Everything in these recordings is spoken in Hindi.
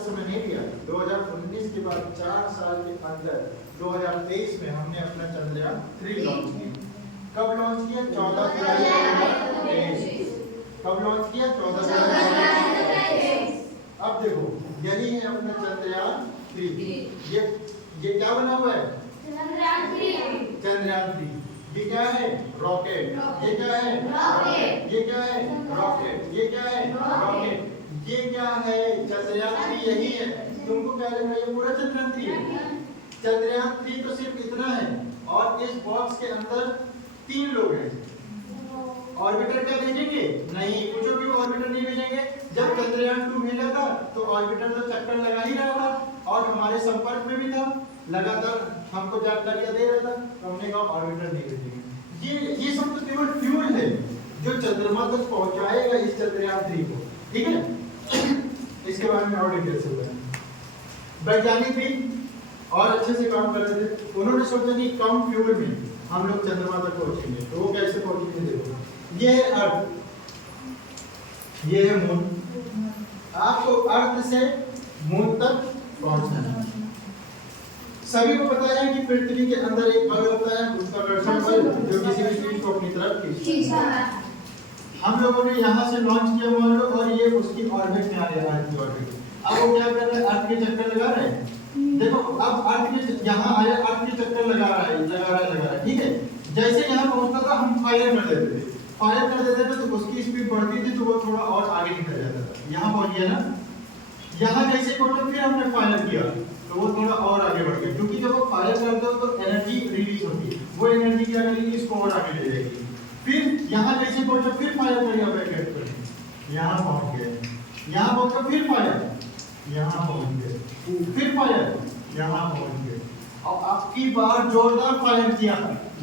समय नहीं दिया। 2019 के बाद 4 साल के अंदर 2023 में हमने अपना चंद्रयान 3 लॉन्च किया। कब लॉन्च किया? 14 जुलाई 2023। कब लॉन्च किया? 14 जुलाई 2023। अब देखो यही है अपना चंद्रयान 3। ये क्या बना हुआ है? चंद्रयान 3। ये क्या है? रॉकेट। ये क्या है? रॉकेट। ये क्या है? रॉकेट। ये क्या है? रॉकेट। ये क्या है? चंद्रयान 3 यही है। तुमको क्या लग रहा है? ये पूरा चंद्रयान 3 है। चंद्रयान 3 तो सिर्फ इतना है और इस बॉक्स के अंदर 3 लोग हैं। ऑर्बिटर क्या भेजेंगे? नहीं, पूछो क्यों ऑर्बिटर नहीं भेजेंगे? जब चंद्रयान 2 भेजा था तो ऑर्बिटर तो चक्कर लगा ही रहा था और हमारे संपर्क में भी था, लगातार हमको जानकारियां दे रहा था, तो हमने कहा ऑर्बिटर नहीं भेजेंगे। ये सब तो केवल फ्यूल है जो चंद्रमा तक पहुंचाएगा इस चंद्रयान 3 को, ठीक है। इसके बारे में और डिटेल से बताएंगे। वैज्ञानिक भी और अच्छे से काम कर रहे थे। उन्होंने सोचा कि कम फ्यूल में हम लोग चंद्रमा तक पहुंचेंगे। तो वो कैसे पहुंचेंगे? देखो, ये है अर्थ, ये है मून। आपको अर्थ से मून तक पहुंचना है। सभी को पता है कि पृथ्वी के अंदर एक बल होता है, उसका घर्षण बल, जो किसी भी चीज को अपनी तरफ खींचता है। हम लोगों ने यहाँ से लॉन्च किया मान लो, और ये उसकी ऑर्बिट में आ गया, अर्थ की ऑर्बिट। अब वो क्या कर रहे हैं? अर्थ के चक्कर लगा रहे हैं। देखो अब अर्थ के यहाँ आया, अर्थ के चक्कर लगा रहा है, ठीक है। जैसे यहाँ पहुंचता था हम फायर कर देते थे, तो उसकी स्पीड बढ़ती थी तो वो थोड़ा और आगे निकल जाता था। यहाँ पहुंच गया ना, यहाँ जैसे पहुंचा फिर हमने फायर किया तो वो थोड़ा और आगे बढ़ गया, क्योंकि जब वो फायर करते हो तो एनर्जी रिलीज होती है, वो एनर्जी क्या करेगी? इसको और आगे ले जाएगी। फिर यहाँ जैसे पहुंचा फिर फायर करेगा, यहाँ पहुंच गए, यहाँ पहुंचा फिर फायर, यहाँ पहुंच गए, फिर फायर, यहाँ पहुंच गए, और आपकी बार जोरदार फायर किया,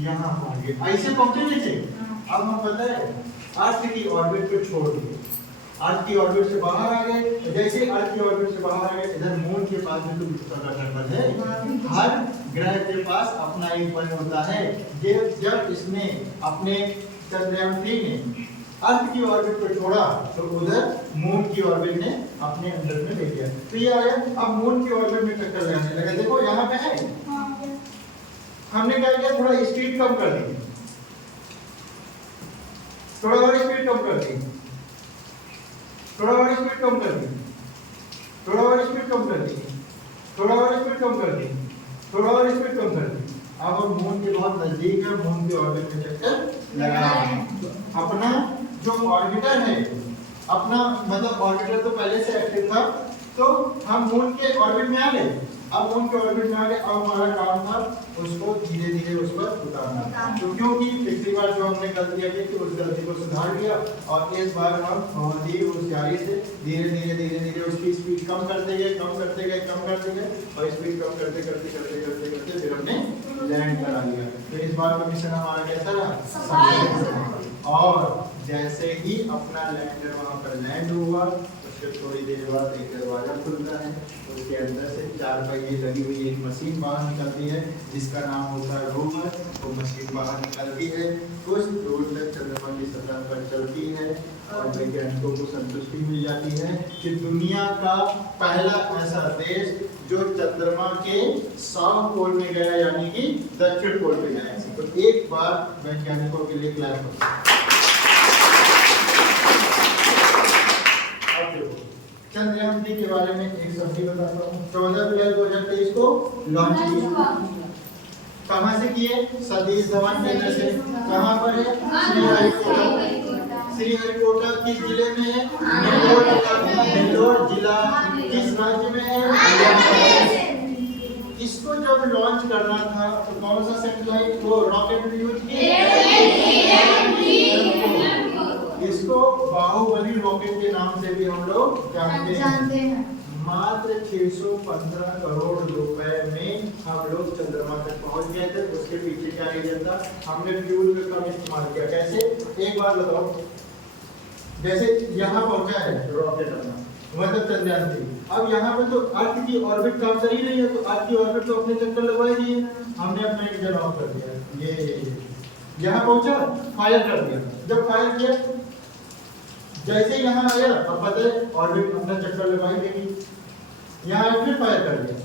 यहाँ पहुंच गए। ऐसे पहुंचे जैसे अब हम पता है अर्थ की ऑर्बिट को छोड़ दिए, अर्थ की ऑर्बिट से बाहर आ गए। जैसे अर्थ की ऑर्बिट से बाहर आ गए, इधर मून के पास में तो घर्षण बल है। हर ग्रह के पास अपना एक बल होता है। जब इसने अपने चंद्रयान 3 ने अर्थ की ऑर्बिट को छोड़ा तो उधर मून की ऑर्बिट ने अपने अंदर में ले लिया। तो ये आया, अब मून की ऑर्बिट में चक्कर लगाने लगा। देखो यहाँ पे है, हमने क्या किया? थोड़ा स्पीड कम कर दी, थोड़ा और स्पीड कम कर दी, थोड़ा और स्पीड कम कर दी, थोड़ा और स्पीड कम कर दी, थोड़ा और स्पीड कम कर दी, थोड़ा और स्पीड कम कर दी। अब हम मून के बहुत नजदीक है, मून की ऑर्बिट में चक्कर लगा रहे हैं। अपना जो ऑर्बिटर है, अपना मतलब ऑर्बिटर तो पहले से एक्टिव था, तो हम मून के ऑर्बिट में आ गए। अब मून के ऑर्बिट में आ गए, अब हमारा काम था उसको धीरे धीरे उस पर उतारना। तो क्योंकि पिछली बार जो हमने गलतियां की थी उस गलती को सुधार लिया, और इस बार हम बहुत ही होशियारी से धीरे धीरे उसकी स्पीड कम करते गए, और स्पीड कम करते फिर हमने लैंड करा लिया। तो इस बार का मिशन हमारा कैसा रहा? और जैसे ही अपना लैंडर वहां पर लैंड हुआ, उसके थोड़ी देर बाद एक दरवाजा खुलता है, उसके अंदर से 4 पहिए लगी हुई एक मशीन बाहर निकलती है, जिसका नाम होता है रोवर। वो मशीन बाहर निकलती है, कुछ दूर तक चंद्रमा की सतह पर चलती है, और वैज्ञानिकों को संतुष्टि मिल जाती है कि दुनिया का पहला ऐसा देश जो चंद्रमा के साउथ पोल में गया, यानी कि दक्षिण पोल पे गया। तो एक बार वैज्ञानिकों के लिए क्लैप हो। चंद्रयान 3 के बारे में एक सब्जी बताता हूँ। 14 जुलाई 2023 को लॉन्च किया। कहाँ से किए? सतीश धवन केंद्र से। कहाँ पर है? श्रीहरिकोटा किस जिले में है? नेल्लोर जिला। किस राज्य में है? इसको जब लॉन्च करना था तो कौन सा सैटेलाइट को रॉकेट यूज किया? इसको बाहुबली रॉकेट के नाम से भी हम लोग जानते हैं। मात्र 615 करोड़ रुपए में हम लोग चंद्रमा तक पहुंच गए थे। उसके पीछे क्या रीजन था? हमने फ्यूल का कम इस्तेमाल किया। कैसे? एक बार बताओ। जैसे यहाँ पहुंचा है रॉकेट अपना, मतलब चंद्रयान 3, अब यहाँ पे तो अर्थ की ऑर्बिट काम कर ही रही है, तो अर्थ की ऑर्बिट तो अपने चक्कर लगवाई दी है। हमने अपना एक जन ऑफ कर दिया, ये यहाँ पहुंचा, फायर कर दिया। जब फायर किया, जैसे यहाँ आया, अब पता है ऑर्बिट अपना चक्कर लगाई देगी, ने फायर कर दिया,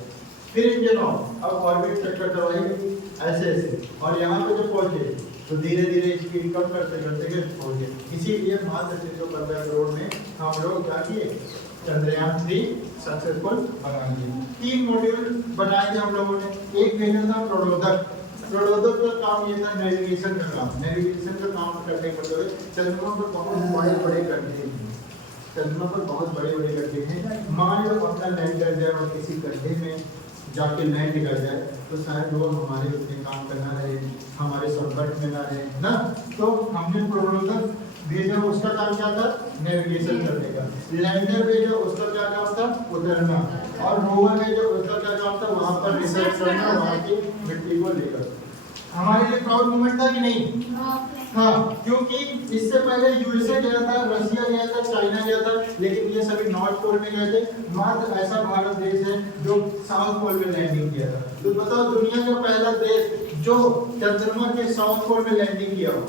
फिर इंजन ऑफ, अब ऑर्बिट चक्कर करवाएंगे ऐसे ऐसे, और यहाँ पे जब पहुंचे तो धीरे धीरे स्पीड कम करते करते पहुंचे। इसीलिए मात्र 315 करोड़ में हम लोग क्या किए, चंद्रयान 3 सक्सेसफुल बना दिए। 3 मॉड्यूल बनाए थे हम लोगों ने। एक भेजा था प्रणोदक, प्रणोदक का काम ये था नेविगेशन का काम। नेविगेशन का काम करने के लिए चंद्रमा पर बहुत बड़े बड़े गड्ढे हैं, चंद्रमा पर बहुत बड़े बड़े गड्ढे हैं। मान लो अपना लैंड कर जाए और किसी गड्ढे में जाके लैंड कर जाए तो शायद वो हमारे उतने काम करना रहे, हमारे संपर्क में ना रहे ना। तो हमने प्रणोदक भेजा, उसका काम क्या था, नेविगेशन करने का। लैंडर भेजा, उसका क्या काम था, उतरना। और रोवर भेजा, उसका क्या काम था, वहां पर रिसर्च करना, वहां की मिट्टी को लेकर। हमारे लिए प्राउड मोमेंट था कि नहीं? हाँ, क्योंकि इससे पहले यूएसए गया था, रशिया गया था, चाइना गया था, लेकिन ये सभी नॉर्थ पोल में गए थे। मात्र ऐसा भारत देश है जो साउथ पोल में लैंडिंग किया था। तो बताओ दुनिया का पहला देश जो चंद्रमा के साउथ पोल में लैंडिंग किया हो।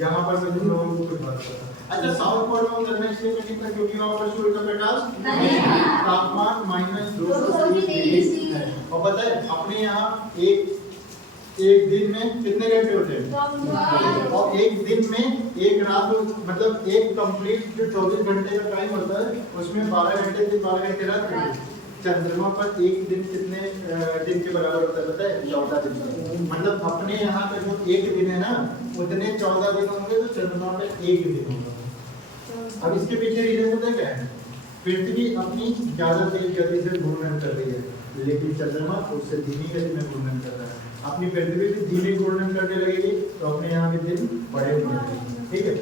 यहाँ पर तो तुम लोगों को कुछ बात करता। अच्छा, साउथ पोल में उतरना इसलिए नहीं था क्योंकि वहाँ पर सूर्य का प्रकाश नहीं है, तापमान -230 डिग्री है। और पता है अपने यहाँ एक दिन में कितने घंटे होते हैं? और एक दिन में एक रात, मतलब एक कंप्लीट जो 24 घंटे का टाइम होता है उसमें 12 घंटे दिन 12 घंटे रात। चंद्रमा पर एक दिन कितने दिन के बराबर होता है पता है? 14 दिन। मतलब अपने यहाँ पे जो एक दिन है ना उतने 14 दिन होंगे, तो चंद्रमा पे एक दिन होगा। अब इसके पीछे रीजन पता क्या है? पृथ्वी अपनी ज्यादा तेज गति से घूर्णन कर रही है, लेकिन चंद्रमा उससे धीमी गति में घूर्णन कर रहा है। अपनी पृथ्वी से धीमी घूर्णन करने लगेगी तो अपने यहाँ के दिन बड़े हो जाएंगे। ठीक है,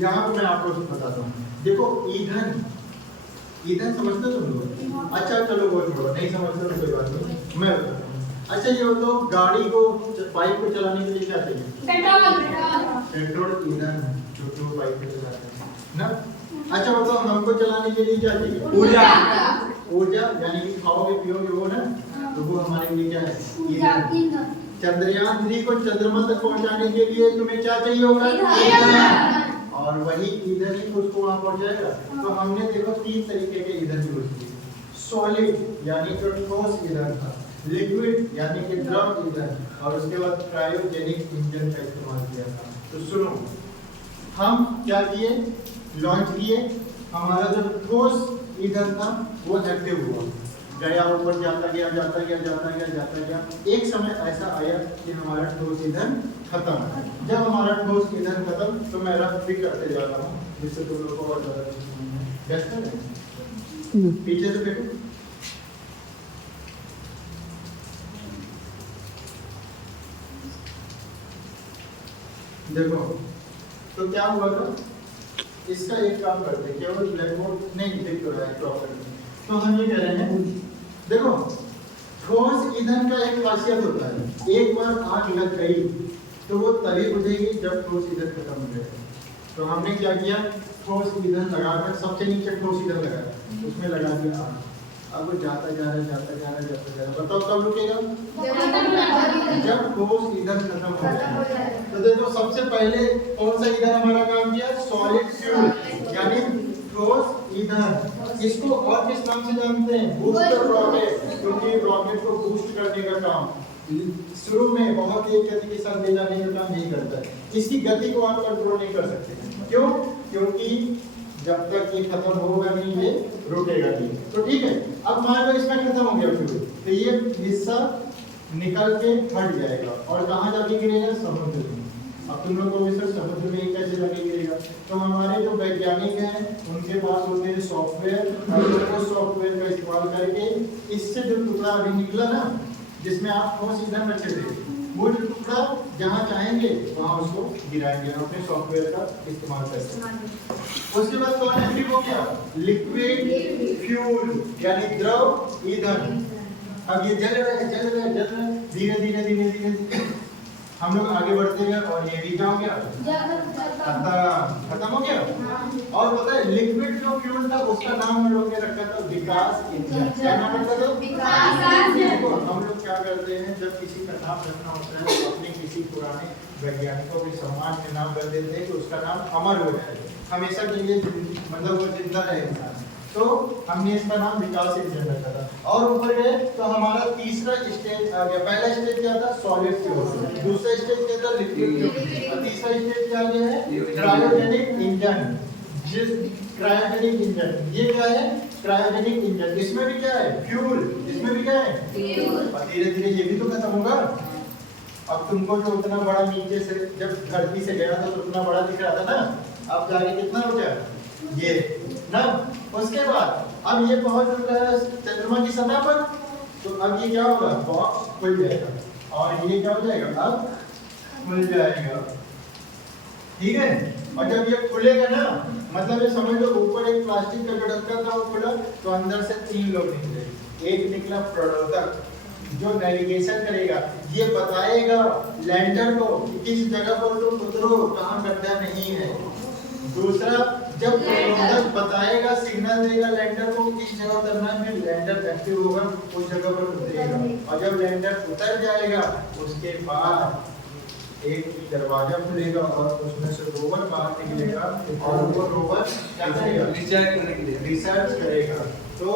यहाँ पे मैं आपको बताता हूँ। देखो ईंधन, ईंधन समझते हो तुम लोग? अच्छा चलो वो छोड़ो, नहीं समझते तो कोई बात नहीं, मैं बताता हूँ। अच्छा ये बताओ गाड़ी को, बाइक को चलाने के लिए क्या चाहिए? पेट्रोल ईंधन जो बाइक को चलाते हैं ना। अच्छा बताओ हमको चलाने के लिए क्या चाहिए? ऊर्जा। ऊर्जा यानी कि खाओगे पियोगे वो ना, तो वो हमारे लिए क्या है? ईंधन। चंद्रयान 3 को चंद्रमा तक पहुंचाने के लिए तुम्हें क्या चाहिए होगा? ईंधन। और वही ईंधन ही उसको वहां पहुंचाएगा। तो हमने देखो 3 तरीके के ईंधन यूज किए। सॉलिड यानी जो ठोस ईंधन था, लिक्विड यानी कि द्रव ईंधन, और उसके बाद क्रायोजेनिक इंजन का इस्तेमाल किया था। तो सुनो, हम क्या किए, लॉन्च किए, हमारा जो ठोस ईंधन था वो एक्टिव हुआ, गया ऊपर, जाता गया जाता गया जाता गया जाता गया। एक समय ऐसा आया कि हमारा ठोस ईंधन खत्म। जब हमारा ठोस ईंधन खत्म तो मैं रफ भी करते जा रहा हूँ जिससे तुम लोगों को और ज्यादा पीछे से देखो। देखो तो क्या हुआ था, इसका एक काम करते, केवल ब्लैक बोर्ड नहीं दिख रहा है प्रॉपर। तो हम ये कह रहे हैं, देखो ठोस ईंधन का एक खासियत होता है, एक बार आग लग गई तो वो तभी बुझेगी जब ठोस ईंधन खत्म हो जाएगा। तो हमने क्या किया, ठोस ईंधन लगाकर, सबसे नीचे ठोस ईंधन लगाया, उसमें लगा दिया आग। अब वो जाता जा रहा, जाता जा रहा, जाता जा रहा। बताओ कब रुकेगा? जब ठोस ईंधन खत्म हो जाएगा। तो देखो सबसे पहले कौन सा ईंधन हमारा काम किया? सॉलिड फ्यूल यानी ठोस ईंधन। इसको और किस नाम से जानते हैं? बूस्टर रॉकेट, क्योंकि रॉकेट को बूस्ट करने का काम शुरू में बहुत तेज गति के साथ ले जाने का काम यही करता है। इसकी गति को आप कंट्रोल नहीं कर सकते। क्यों? क्योंकि जब तक ये खत्म होगा नहीं ये रुकेगा नहीं। तो ठीक है, अब मान लो इसमें खत्म हो गया फ्यूल, तो ये हिस्सा निकल के हट जाएगा और कहाँ जाके गिरेगा? समुद्र में। अब तुम लोग को सर समुद्र में कैसे जाके गिरेगा? तो हमारे जो वैज्ञानिक हैं उनके पास होते हैं सॉफ्टवेयर, और सॉफ्टवेयर का इस्तेमाल करके इससे जो टुकड़ा अभी निकला ना, जिसमें आप ठोस ईंधन रखे थे, वो जो टुकड़ा जहाँ चाहेंगे वहाँ उसको गिराएंगे अपने सॉफ्टवेयर का इस्तेमाल करके। उसके बाद कौन एक्टिव हो गया? लिक्विड फ्यूल यानी द्रव ईंधन। अब ये जल रहा है, जल रहा है, जल रहा है, धीरे धीरे धीरे धीरे धीरे हम लोग आगे बढ़ते गए और ये भी क्या हो गया? खत्म हो गया। और पता है लिक्विड जो फ्यूल था उसका नाम हम लोग ने रखा था विकास इंजन। क्या नाम रखा था? विकास इंजन। हम लोग क्या करते हैं, जब किसी का नाम रखना होता है तो अपने किसी पुराने वैज्ञानिकों के सम्मान में नाम रख देते हैं कि उसका नाम अमर हो जाए, हमेशा के लिए, मतलब वो जिंदा रहे इंसान। तो हमने इसका नाम विकासशील इंजन रखा था। और ऊपर गए तो हमारा तीसरा स्टेज आ गया। पहला स्टेज क्या था? Solid fuel. दूसरा स्टेज क्या था? Liquid fuel. और तीसरा स्टेज क्या गया है? Cryogenic engine. जिस क्रायोजेनिक इंजन, ये क्या है? Cryogenic engine. इसमें भी क्या है? फ्यूल। इसमें भी क्या है? फ्यूल। और धीरे धीरे ये भी तो खत्म होगा। अब तुमको जो उतना बड़ा नीचे से जब धरती से गया था तो उतना बड़ा दिख रहा था ना, अब जाके कितना हो गया? ये ना। उसके बाद अब ये पहुंच चुका है चंद्रमा की सतह पर, तो अब ये क्या होगा? बॉक्स खुल जाएगा और ये क्या हो जाएगा? अब खुल जाएगा, ठीक है। और जब ये खुलेगा ना, मतलब ये समझ लो ऊपर एक प्लास्टिक का ढक्कन था, वो खुला तो अंदर से 3 लोग निकले। एक निकला प्रवर्तक जो नेविगेशन करेगा, ये बताएगा लैंडर को कि किस जगह पर तुम उतरो, कहाँ गड्ढा नहीं है। दूसरा, जब प्रवर्तक बताएगा, सिग्नल देगा लैंडर को किस जगह उतरना है, लैंडर एक्टिव होगा, उस जगह पर उतरेगा। और जब लैंडर उतर जाएगा उसके बाद एक दरवाजा खुलेगा और उसमें से रोवर बाहर निकलेगा और वो रोवर क्या करेगा? रिसर्च करेगा। तो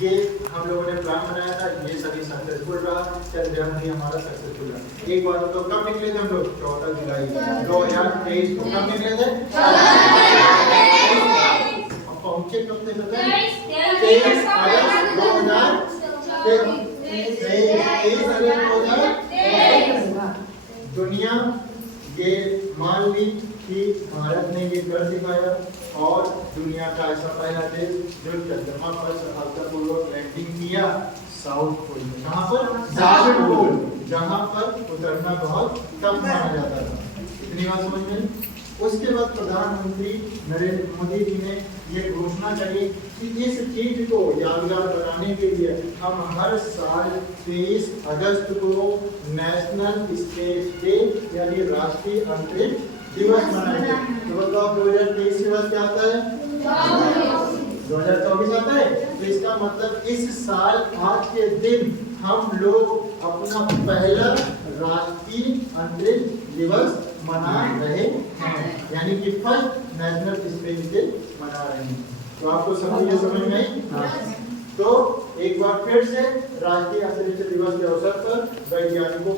ये हम लोगों ने प्लान बनाया था, ये सभी सक्सेसफुल रहा। चंद्रयान भी हमारा सक्सेसफुल रहा। एक बात तो कब निकले थे हम लोग? 14 जुलाई 2023 को। कब निकले थे? अब पहुंचे कब थे? 23 अगस्त 2023। दुनिया ये मान ली कि भारत ने ये कर दिखाया और दुनिया का ऐसा पहला देश जो चंद्रमा पर सफलतापूर्वक लैंडिंग किया साउथ पोल में। कहाँ पर? साउथ पोल, जहाँ पर उतरना बहुत कम माना जाता था। इतनी बात समझ में? उसके बाद प्रधानमंत्री नरेंद्र मोदी जी ने ये घोषणा करी कि इस चीज को यादगार बनाने के लिए हम हर साल 23 अगस्त को नेशनल स्पेस डे यानी राष्ट्रीय अंतरिक्ष दिवस मनाएंगे। तो बताओ 2023 के बाद क्या आता है? 2024 आता है। तो इसका मतलब इस साल आज के दिन हम लोग अपना पहला राष्ट्रीय अंतरिक्ष दिवस मना रहे हैं, यानी कि फर्स्ट नेशनल स्पेस डे मना रहे हैं। तो आपको समझ में आई? तो एक बार फिर से राष्ट्रीय अंतरिक्ष दिवस के अवसर पर वैज्ञानिकों